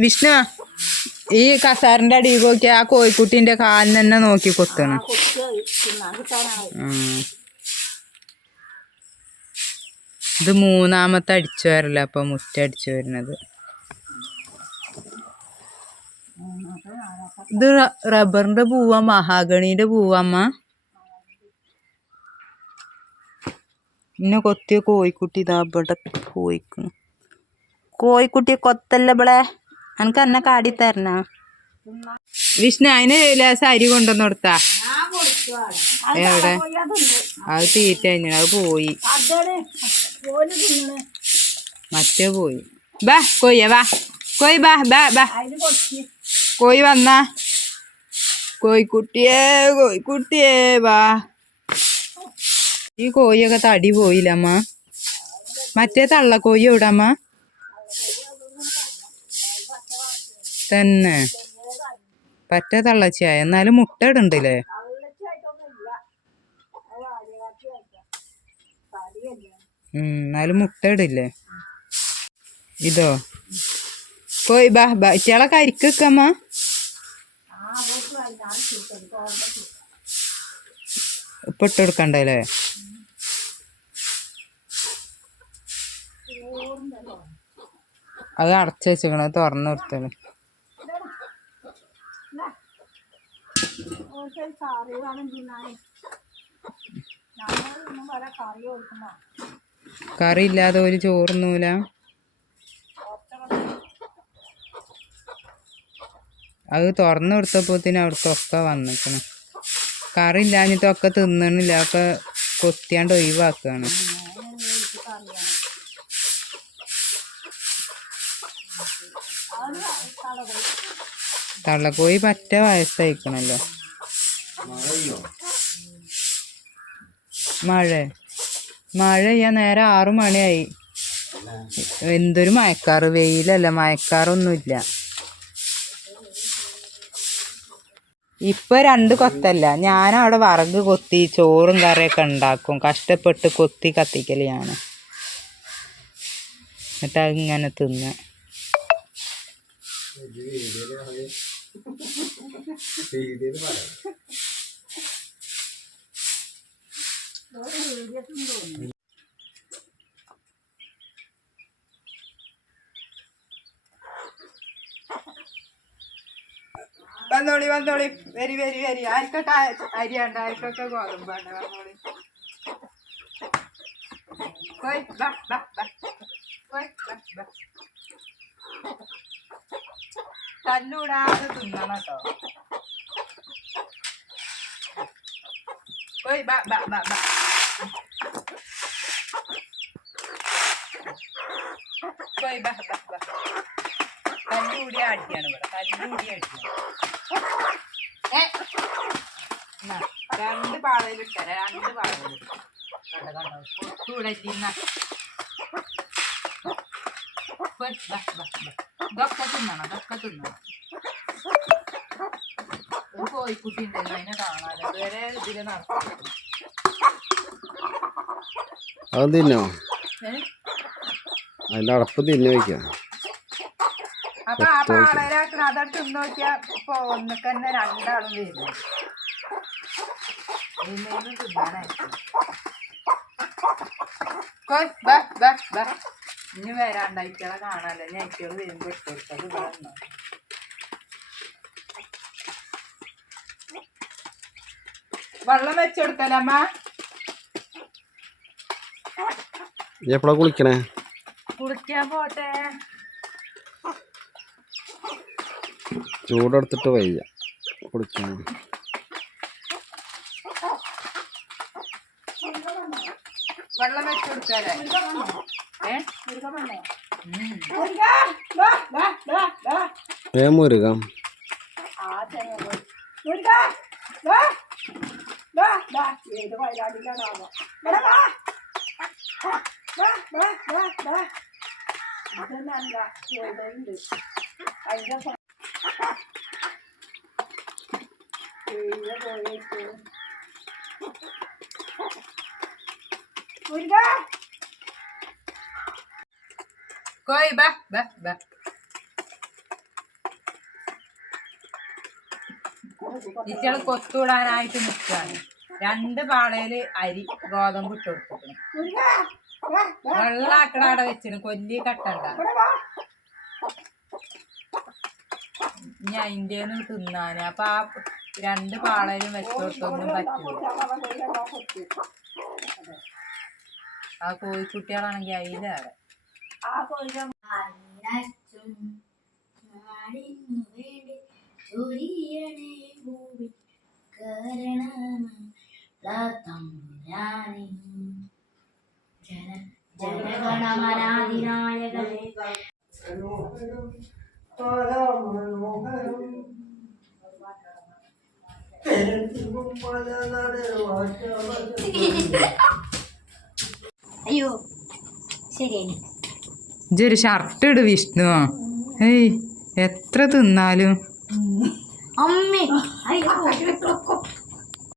വിഷ്ണു ഈ കസാറിന്റെ അടിയിൽ നോക്കി ആ കോഴിക്കുട്ടീന്റെ കാലിന് തന്നെ നോക്കി കൊത്തണം. ഇത് മൂന്നാമത്തെ അടിച്ചു വരല അപ്പൊ മുറ്റടിച്ചു വരുന്നത്. ഇത് റബ്ബറിന്റെ പൂവാ മഹാഗണിയുടെ പൂവമ്മ. പിന്നെ കൊത്തിയ കോഴിക്കുട്ടി ഇതാ ഇവിടെ പോയിക്കുന്നു. കോഴിക്കുട്ടിയെ കൊത്തല്ല ഇവിടെ എനിക്ക് എന്നെ കാടി തരണ. വിഷ്ണു അതിന് ലേശം അരി കൊണ്ടുവന്ന് കൊടുത്താ. എവിടെ അത് തീറ്റ കഴിഞ്ഞ അത് പോയി. മറ്റേ പോയി. ബാ കോഴിയെ വാ കോഴി ബാ ബാ ബാ. കോഴി വന്നാ കോഴിക്കുട്ടിയേ വാ. ഈ കോഴിയൊക്കെ തടി പോയില്ലമ്മ. മറ്റേ തള്ളക്കോഴി എവിടമ്മ? തന്നെ പറ്റ തള്ളച്ചിയായ. എന്നാലും മുട്ട ഇടണ്ടല്ലേ? എന്നാലും മുട്ട ഇടില്ലേ? ഇതോ കോഴി ബാ ബാ ഇച്ചളെ കരിക്കമ്മ. ഇപ്പൊ ഇട്ട് കൊടുക്കണ്ടല്ലേ? അത് അടച്ചു വെച്ചേക്കണ തുറന്നു കൊടുത്തല്ലേ? കറി ഇല്ലാതെ ഒരു ചോറുന്നൂല. അത് തുറന്നു കൊടുത്തപ്പോത്തിന് അവിടുത്തെ വന്നിക്കണ്. കറി ഇല്ലാഞ്ഞിട്ടൊക്കെ തിന്നണില്ല. ഒക്കെ കൊത്തിയാണ്ട് ഒഴിവാക്കുകയാണ്. തള്ളക്കോഴി പറ്റ വയസ്സായിക്കണല്ലോ. മഴ ചെയ്യാൻ നേരെ 6 മണിയായി. എന്തൊരു മഴക്കാറ്. വെയിലല്ല, മഴക്കാറൊന്നുമില്ല. ഇപ്പൊ 2 കൊത്തല്ല. ഞാനവിടെ വറക് കൊത്തി ചോറും കറിയൊക്കെ ഉണ്ടാക്കും. കഷ്ടപ്പെട്ട് കൊത്തി കത്തിക്കല് ഞാൻ. എന്നിട്ട് അതിങ്ങനെ തിന്ന. വന്നോളി വരി. ആർക്കൊക്കെ അരിയുണ്ട്, ആർക്കൊക്കെ ഗോതമ്പാണ്ട്. വന്നോളി. തല്ലൂടാതെ തിന്നണം കേട്ടോ. തല്ലൂടി അടിയാണ് ഇവിടെ. തല്ലൂടി അടിയാണ്. 2 പാളയിലിട്ടര. 2 പാളയിൽ കൊത്തൂടറ്റിന്ന. ഇതൊക്കെ തിന്നണം. ഒരു കോഴിക്കുട്ടി ഉണ്ടല്ലോ, അതിനെ കാണാതെ വേറെ ഇതില് നടക്കും. അത് തിന്നോ? അതിന്റെ അടപ്പ് തിന്നു വയ്ക്കാം. അപ്പൊ ആ പാളയിലാക്കണ അതടുത്ത് തിന്നു നോക്കിയാ ഇപ്പൊ ഒന്നിക്ക് തന്നെ 2 ആളും വരുന്നു. ഇതിനേലും തിന്നാനായിരിക്കും. ഇനി വരാണ്ടായിക്കളെ കാണാല്ലോ. ഞാൻ അയക്കുകൾ വരുമ്പോ ഇട്ട് കൊടുത്തത് വന്നോ. വെള്ളം വെച്ച് കൊടുക്കലമ്മ. എപ്പോഴാ കുളിക്കണേ? കുളിക്കാൻ പോട്ടെ. ചൂടെടുത്തിട്ട് വയ്യ കുളിക്കാൻ. വെള്ളം വെച്ച് കൊടുക്കാലേ? മുരുകം ഏത് വയനാട്ടിലാണാവോ? ഇതെന്നല്ല ഉണ്ട്. അതിന്റെ കോഴി ബാ. ഇറ്റള് കൊത്തൂടാനായിട്ട് നിൽക്കുകയാണ്. 2 പാളയില് അരി ഗോതമ്പ് ഇട്ട് കൊടുത്തിട്ടുണ്ട്. വെള്ളാക്കട അവിടെ വെച്ചിന് കൊല്ലി കട്ടണ്ട. ഇനി അതിൻ്റെന്ന് തിന്നാന്. അപ്പൊ ആ 2 പാളയിലും വെച്ചോട്ടൊന്നും പറ്റൂല. ആ കോഴിക്കുട്ടികളാണെങ്കിൽ അതിലാണ് ജനഗണമനാധിനായകനേ അയ്യോ ശരിയാണ്. ഇതൊരു ഷർട്ട് ഇട് വിഷ്ണു. ഏയ് എത്ര തിന്നാലും അമ്മേ അയ്യോ